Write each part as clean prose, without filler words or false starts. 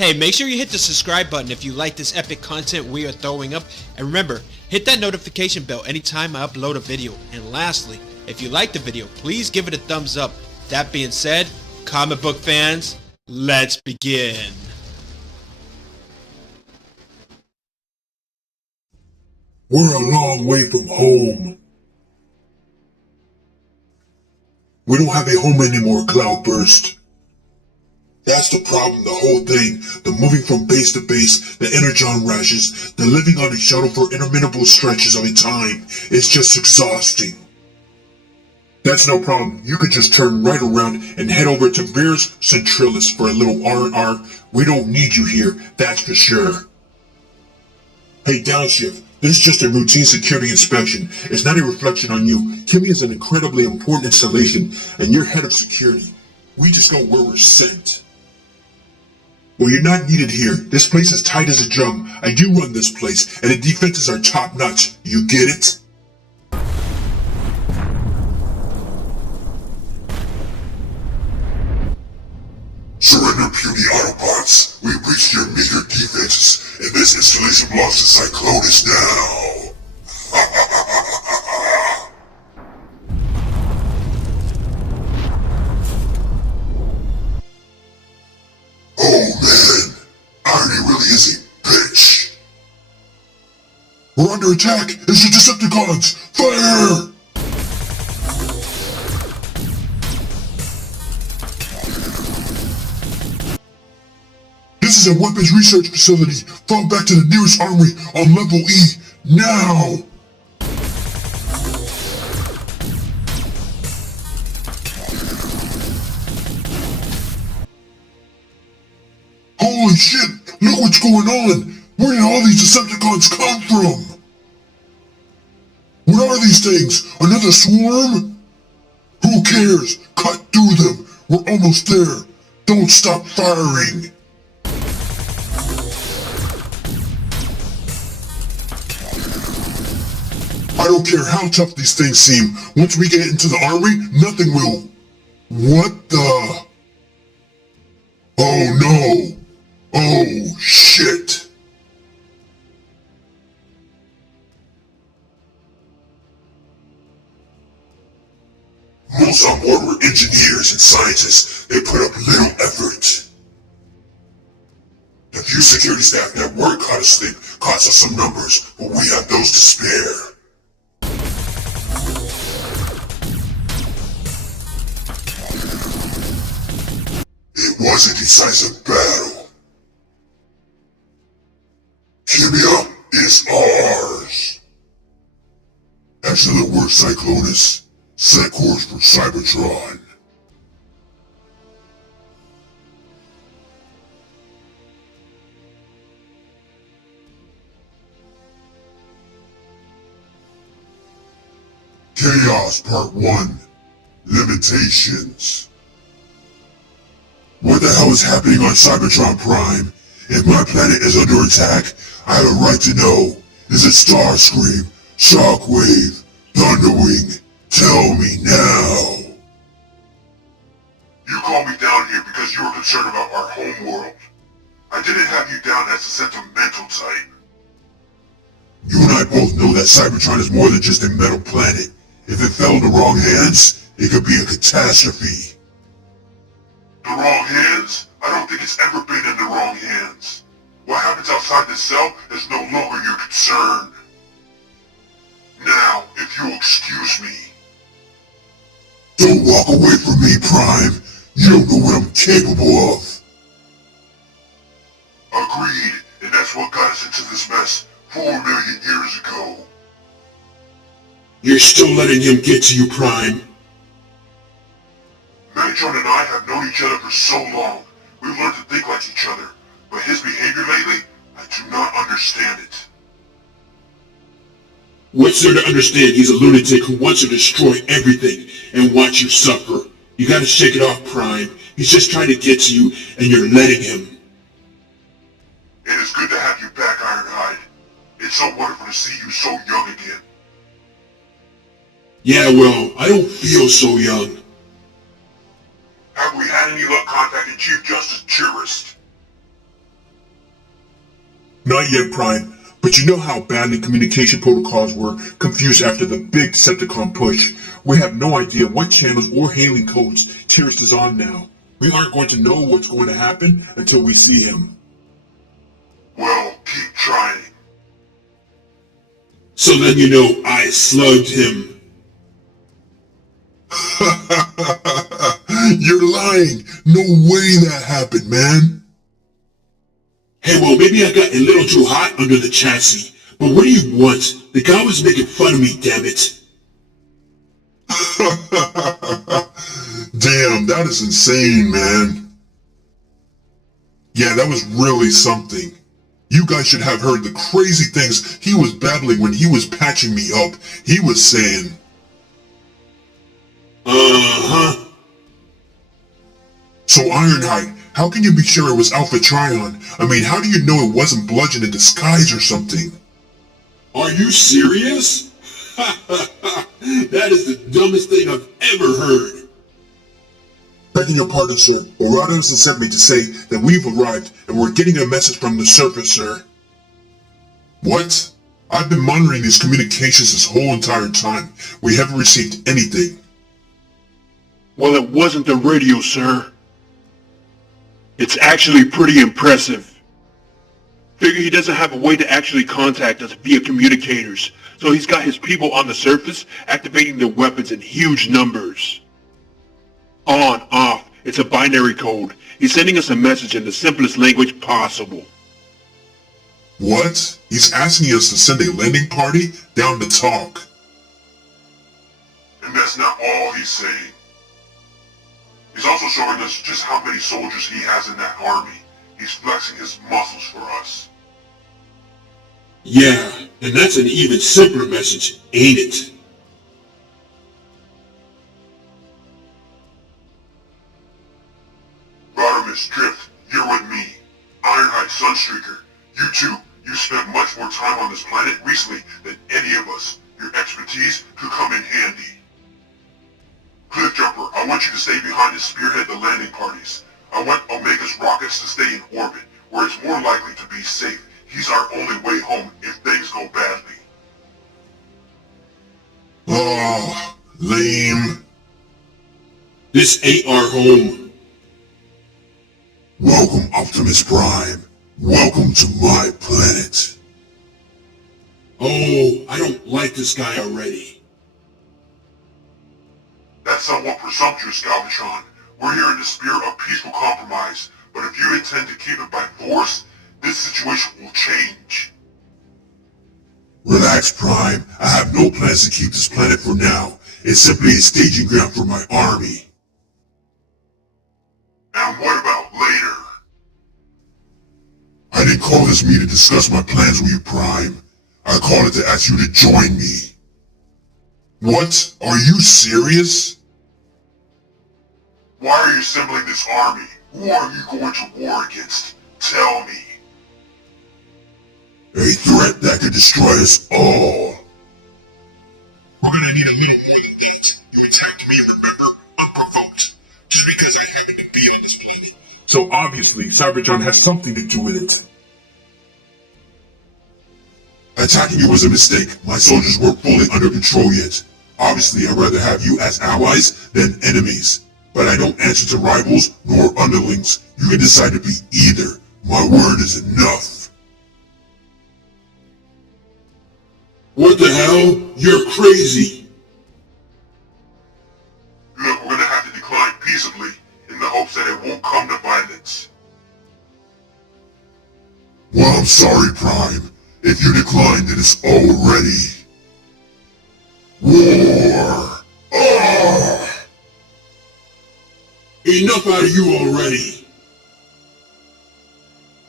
Hey, make sure you hit the subscribe button if you like this epic content we are throwing up, and remember, hit that notification bell anytime I upload a video. And lastly, if you like the video, please give it a thumbs up. That being said, comic book fans, let's begin. We're a long way from home. We don't have a home anymore, Cloudburst. That's the problem, the whole thing. The moving from base to base, the energon rashes, the living on a shuttle for interminable stretches of a time. It's just exhausting. That's no problem. You could just turn right around and head over to Veers Centralis for a little R&R. We don't need you here, that's for sure. Hey, Downshift. This is just a routine security inspection. It's not a reflection on you. Kimmy is an incredibly important installation, and you're head of security. We just go where we're sent. Well, you're not needed here. This place is tight as a drum. I do run this place, and the defenses are top-notch. You get it? Surrender, puny Autobots. We've reached your meager defenses, and this installation belongs to Cyclonus now. Oh man, irony really is a bitch. We're under attack! It's the Decepticons! Fire! This is a weapons research facility. Fall back to the nearest armory on level E, now! Holy shit! Look what's going on! Where did all these Decepticons come from? What are these things? Another swarm? Who cares? Cut through them! We're almost there! Don't stop firing! I don't care how tough these things seem. Once we get into the armory, nothing will. What the? Oh no! Oh shit! Most on board were engineers and scientists. They put up little effort. The few security staff that were caught asleep cost us some numbers, but we have those to spare. It was a decisive battle. Kimia is ours. Excellent work, Cyclonus. Set course for Cybertron. Chaos Part 1. Limitations. What the hell is happening on Cybertron Prime? If my planet is under attack, I have a right to know. Is it Starscream, Shockwave, Thunderwing? Tell me now. You called me down here because you were concerned about our home world. I didn't have you down as a sentimental type. You and I both know that Cybertron is more than just a metal planet. If it fell in the wrong hands, it could be a catastrophe. The wrong hands? I don't think it's ever been in the wrong hands. What happens outside this cell is no longer your concern. Now, if you'll excuse me. Don't walk away from me, Prime. You don't know what I'm capable of. Agreed, and that's what got us into this mess 4 million years ago. You're still letting him get to you, Prime. Megatron and I have known each other for so long. We've learned to think like each other. But his behavior lately, I do not understand it. What's there to understand? He's a lunatic who wants to destroy everything and watch you suffer. You gotta shake it off, Prime. He's just trying to get to you, and you're letting him. It is good to have you back, Ironhide. It's so wonderful to see you so young again. Yeah, well, I don't feel so young. Have we had any luck contacting Chief Justice Jurist? Not yet, Prime. But you know how badly communication protocols were confused after the big Decepticon push. We have no idea what channels or hailing codes Tyrus is on now. We aren't going to know what's going to happen until we see him. Well, keep trying. So then you know I slugged him. You're lying! No way that happened, man! Hey, well, maybe I got a little too hot under the chassis. But what do you want? The guy was making fun of me, damn it. Damn, that is insane, man. Yeah, that was really something. You guys should have heard the crazy things he was babbling when he was patching me up. He was saying... Uh-huh. So Ironhide, how can you be sure it was Alpha Trion? I mean, how do you know it wasn't Bludgeon in disguise or something? Are you serious? That is the dumbest thing I've ever heard. Begging your pardon, sir. Orados has sent me to say that we've arrived and we're getting a message from the surface, sir. What? I've been monitoring these communications this whole entire time. We haven't received anything. Well, it wasn't the radio, sir. It's actually pretty impressive. Figure he doesn't have a way to actually contact us via communicators, so he's got his people on the surface activating their weapons in huge numbers. On, off, it's a binary code. He's sending us a message in the simplest language possible. What? He's asking us to send a landing party down to talk. And that's not all he's saying. He's also showing us just how many soldiers he has in that army. He's flexing his muscles for us. Yeah, and that's an even simpler message, ain't it? Rodimus Drift, you're with me. Ironhide Sunstreaker, you two, you spent much more time on this planet recently than any of us. Your expertise could come in handy. Cliffjumper, I want you to stay behind and spearhead the landing parties. I want Omega's rockets to stay in orbit, where it's more likely to be safe. He's our only way home if things go badly. Oh, lame. This ain't our home. Welcome, Optimus Prime. Welcome to my planet. Oh, I don't like this guy already. That's somewhat presumptuous, Galvatron. We're here in the spirit of peaceful compromise, but if you intend to keep it by force, this situation will change. Relax, Prime. I have no plans to keep this planet for now. It's simply a staging ground for my army. And what about later? I didn't call this meeting to discuss my plans with you, Prime. I called it to ask you to join me. What? Are you serious? Why are you assembling this army? Who are you going to war against? Tell me. A threat that could destroy us all. We're gonna need a little more than that. You attacked me, remember? Unprovoked. Just because I happen to be on this planet. So obviously, Cybertron has something to do with it. Attacking you was a mistake. My soldiers weren't fully under control yet. Obviously, I'd rather have you as allies than enemies. But I don't answer to rivals nor underlings. You can decide to be either. My word is enough. What the hell? You're crazy. Look, we're gonna have to decline peaceably, in the hopes that it won't come to violence. Well, I'm sorry, Prime. If you decline, then it's already war. Ah! Enough out of you already.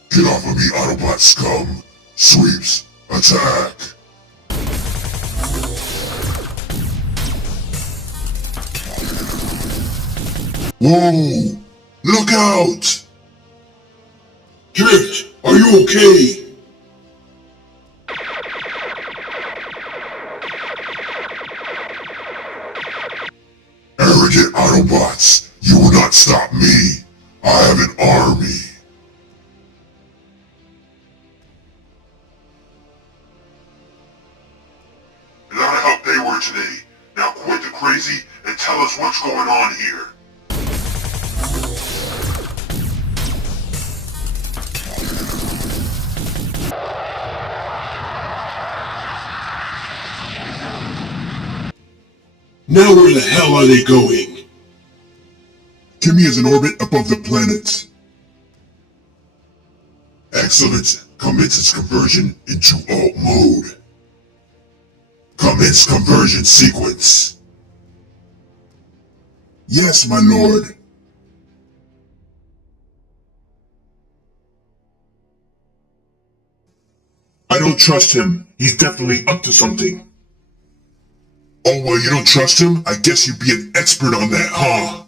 Get off of me, Autobot scum. Sweeps, attack. Whoa! Look out! Drift, are you okay? Arrogant Autobots, you will not stop me. I have an army. today. Now quit the crazy and tell us what's going on here. Now where the hell are they going? Timmy is in orbit above the planet. Excellent. Commence its conversion into alt mode. Commence conversion sequence. Yes, my lord. I don't trust him. He's definitely up to something. Oh, well, you don't trust him? I guess you'd be an expert on that, huh?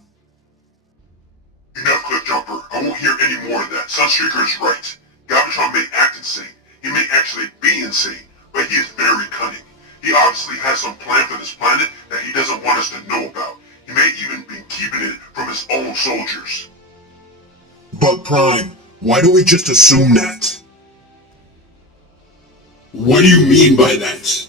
Enough, Cliffjumper. I won't hear any more of that. Sunstreaker is right. Galvatron may act insane. He may actually be insane, but he is very cunning. He obviously has some plan for this planet that he doesn't want us to know about. He may even be keeping it from his own soldiers. But Prime, why don't we just assume that? What do you mean by that?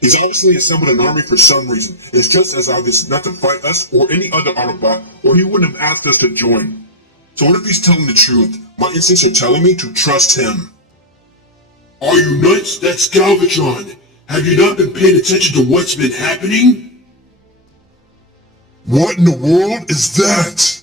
He's obviously assembled an army for some reason. It's just as obvious not to fight us or any other Autobot, or he wouldn't have asked us to join. So what if he's telling the truth? My instincts are telling me to trust him. Are you nuts? That's Galvatron. Have you not been paying attention to what's been happening? What in the world is that?